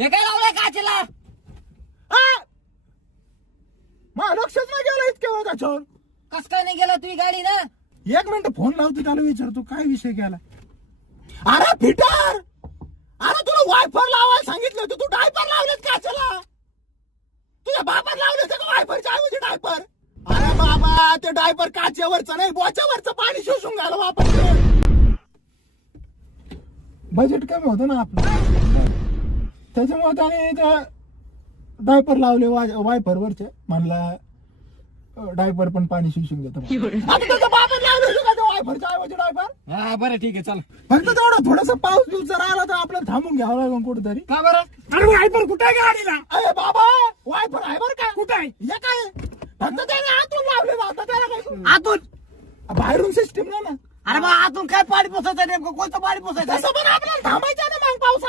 हे काय लावलंय काचेला? मला लक्षच नाही गेलं इतक्या वेळ त्याच्यावर. कस काय नाही गेला तुझी गाडी ना? 1 मिनिट फोन लावतो त्याला विचारतो काय विषय केला. अरे फिटर, अरे तुला वायफर लावायला सांगितलं होतं, तू डायपर लावलेत काचेला. तुझ्या बापात लावले होते का वायफरच्या ऐवजी डायपर? अरे बाबा ते डायपर काचेवरचं नाही बोच्यावरचं पाणी शोषून घ्यायला वापरतो. बजेट कमी होतं ना आपलं, त्याच्यामुळे त्याने डायपर लावले वायफर वरचे. म्हणला डायपर पण पाणी शोषून घेतो. आता त्याचा बापात लावले होते का ते वायफरच्या ऐवजी डायपर? हा बरं ठीक आहे चल. फक्त तेवढं थोडस पाऊस दिवस जर आला तर आपल्याला थांबून घ्यावं लागेल कुठेतरी. का बरं? अरे वायपर कुठे आहे गाडीला? अरे बाबा वायपर आहे बरं का? कुठे आहे हे काय? फक्त त्याने आतून लावले जातात त्याला काय आतून? बाहेरून सिस्टीम नाही ना. अरे बा आतून काय पाणी पोसायचं नेमकं? कोणतं पाणी पोसायचं? तसं पण आपल्याला थांबायचं ना मग पाऊस आला.